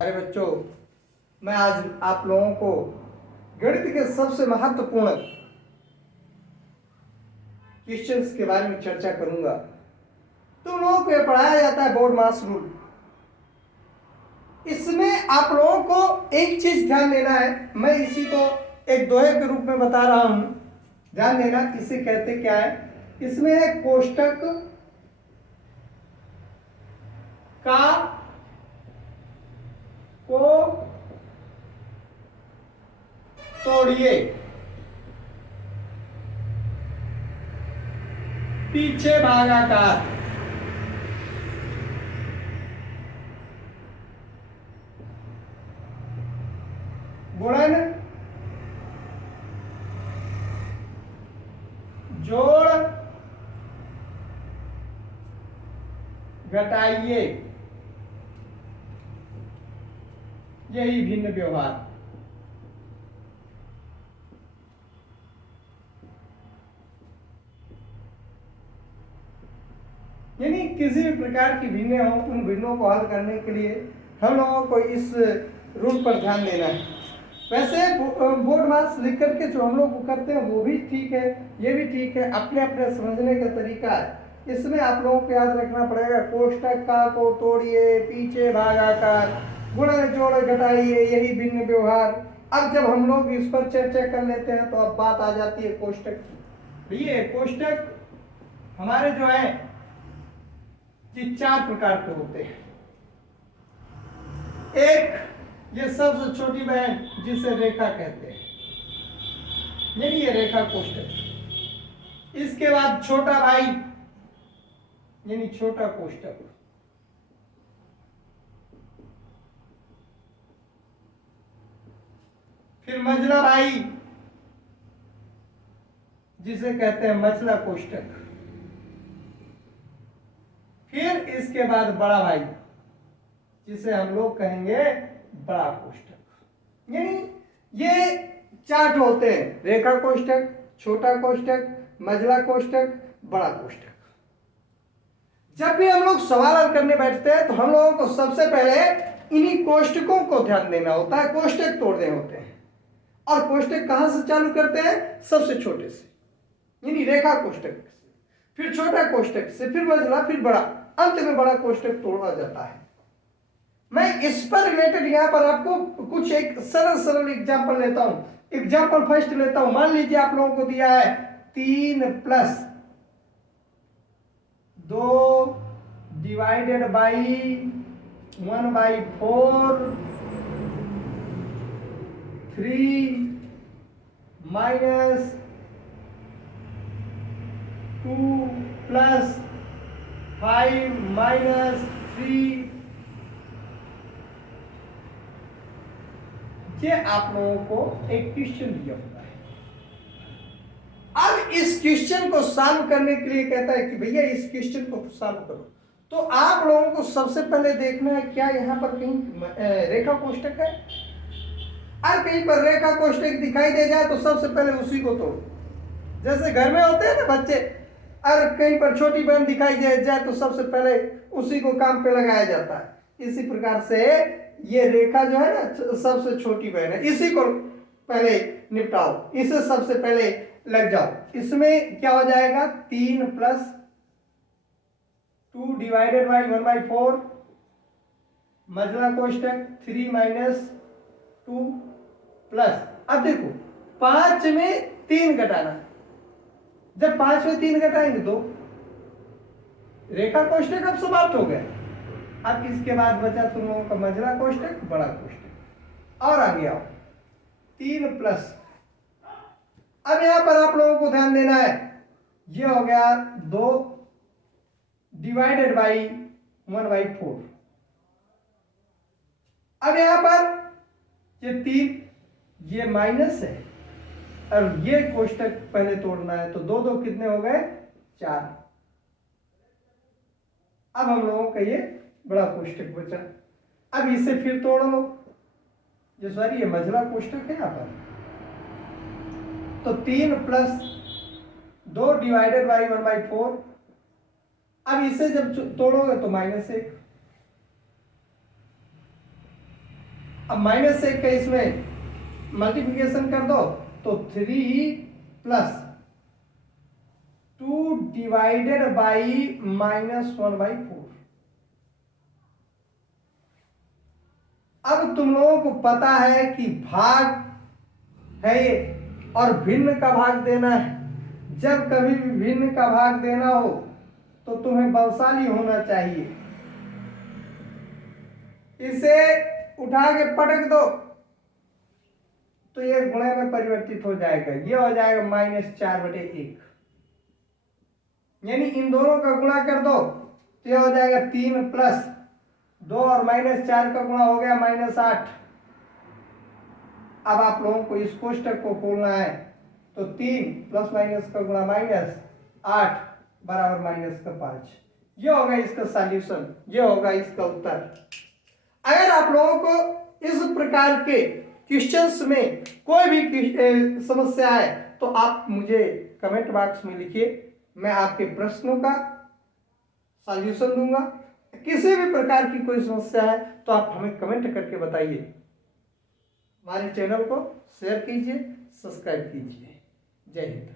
अरे बच्चों, मैं आज आप लोगों को गणित के सबसे महत्वपूर्ण क्वेश्चंस के बारे में चर्चा करूंगा। तुम लोगों को यह पढ़ाया जाता है बोर्ड मास रूल। इसमें आप लोगों को एक चीज ध्यान देना है। मैं इसी को एक दोहे के रूप में बता रहा हूं, ध्यान देना। इसे कहते क्या है? इसमें है कोष्टक का को तोड़िए, पीछे भागाकार। गुणन जोड़ घटाइए, यही भिन्न व्यवहार। यानी किसी भी प्रकार की भिन्नें हो, उन भिन्नों को हल करने के लिए हम लोगों को इस रूल पर ध्यान देना है। वैसे बोर्ड मास लिख करके जो हम लोग करते हैं वो भी ठीक है, ये भी ठीक है, अपने अपने समझने का तरीका है। इसमें आप लोगों को याद रखना पड़ेगा कोष्टक का को तोड़िए, पीछे भागाकार, गुणन जोड़ घटाइए, यही भिन्न व्यवहार। अब जब हम लोग इस पर चर्चा कर लेते हैं तो अब बात आ जाती है कोष्टक की। ये कोष्टक हमारे जो है ये चार प्रकार के होते हैं। एक, ये सबसे छोटी बहन जिसे रेखा कहते हैं, यानी ये रेखा कोष्टक। इसके बाद छोटा भाई यानी छोटा कोष्टक। फिर मझला भाई जिसे कहते हैं मझला कोष्टक। फिर इसके बाद बड़ा भाई जिसे हम लोग कहेंगे बड़ा कोष्टक। यानी ये चार्ट होते हैं: रेखा कोष्टक, छोटा कोष्टक, मझला कोष्टक, बड़ा कोष्टक। जब भी हम लोग सवाल हल करने बैठते हैं तो हम लोगों को सबसे पहले इन्हीं कोष्टकों को ध्यान देना होता है, कोष्टक तोड़ने होते हैं। और कोष्टक कहां से चालू करते हैं? सबसे छोटे से, यानी रेखा कोष्टक से, फिर छोटा कोष्टक से, फिर मझला, फिर बड़ा, अंत में बड़ा कोष्टक तोड़ा जाता है। मैं इस पर रिलेटेड यहां पर आपको कुछ एक सरल सरल एग्जांपल लेता हूं। एग्जांपल फर्स्ट लेता हूं। मान लीजिए आप लोगों को दिया है 3 + 2 डिवाइडेड बाई 1/4 3 - 2 + 5 - 3। ये आप लोगों को एक क्वेश्चन दिया होता है। अब इस क्वेश्चन को सॉल्व करने के लिए कहता है कि भैया इस क्वेश्चन को सॉल्व करो। तो आप लोगों को सबसे पहले देखना है क्या यहां पर कहीं रेखा कोष्टक है। और कहीं पर रेखा कोष्टक दिखाई दे जाए तो सबसे पहले उसी को तोड़ो। जैसे घर में होते हैं ना बच्चे, और कहीं पर छोटी बहन दिखाई दे जाए तो सबसे पहले उसी को काम पे लगाया जाता है। इसी प्रकार से ये रेखा जो है ना सबसे छोटी बहन है, इसी को पहले निपटाओ, इसे सबसे पहले लग जाओ। इसमें क्या हो जाएगा? 3 + 2 डिवाइडेड बाई 1/4 मझला कोष्टक 3 - 2 प्लस। अब देखो 5 में 3 घटाना, जब 5 में 3 घटाएंगे तो रेखा कोष्टक अब समाप्त हो गया। अब इसके बाद बचा तुम लोगों का मझला कोष्टक, बड़ा कोष्टक। और आगे आओ 3 + अब यहां पर आप लोगों को ध्यान देना है, ये हो गया 2 डिवाइडेड बाई 1/4। अब यहां पर ये 3, ये माइनस है, और ये कोष्टक पहले तोड़ना है। तो 2 2 कितने हो गए? 4। अब हम लोगों का ये बड़ा कोष्टक बचा। अब इसे फिर तोड़ लो। ये सॉरी, ये मझला कोष्टक है यहां पर। तो 3 + 2 डिवाइडेड बाई 1/4। अब इसे जब तोड़ोगे तो -1। अब माइनस से का इसमें मल्टीप्लिकेशन कर दो तो 3 प्लस 2 डिवाइडेड बाई -1/4। अब तुम लोगों को पता है कि भाग है ये और भिन्न का भाग देना है। जब कभी भी भिन्न का भाग देना हो तो तुम्हें बलशाली होना चाहिए। इसे उठा के पटक दो तो ये गुणे में परिवर्तित हो जाएगा, ये हो जाएगा -4/1। यानी इन दोनों का गुणा कर दो तो ये हो जाएगा 3 प्लस 2 और -4 का गुणा हो गया -8। अब आप लोगों को इस कोष्टक को खोलना है तो 3 प्लस माइनस का गुणा -8 बराबर -5। ये होगा इसका सॉल्यूशन, ये होगा इसका उत्तर। अगर आप लोगों को इस प्रकार के क्वेश्चंस में कोई भी समस्या है तो आप मुझे कमेंट बॉक्स में लिखिए, मैं आपके प्रश्नों का सॉल्यूशन दूंगा। किसी भी प्रकार की कोई समस्या है तो आप हमें कमेंट करके बताइए। हमारे चैनल को शेयर कीजिए, सब्सक्राइब कीजिए। जय हिंद।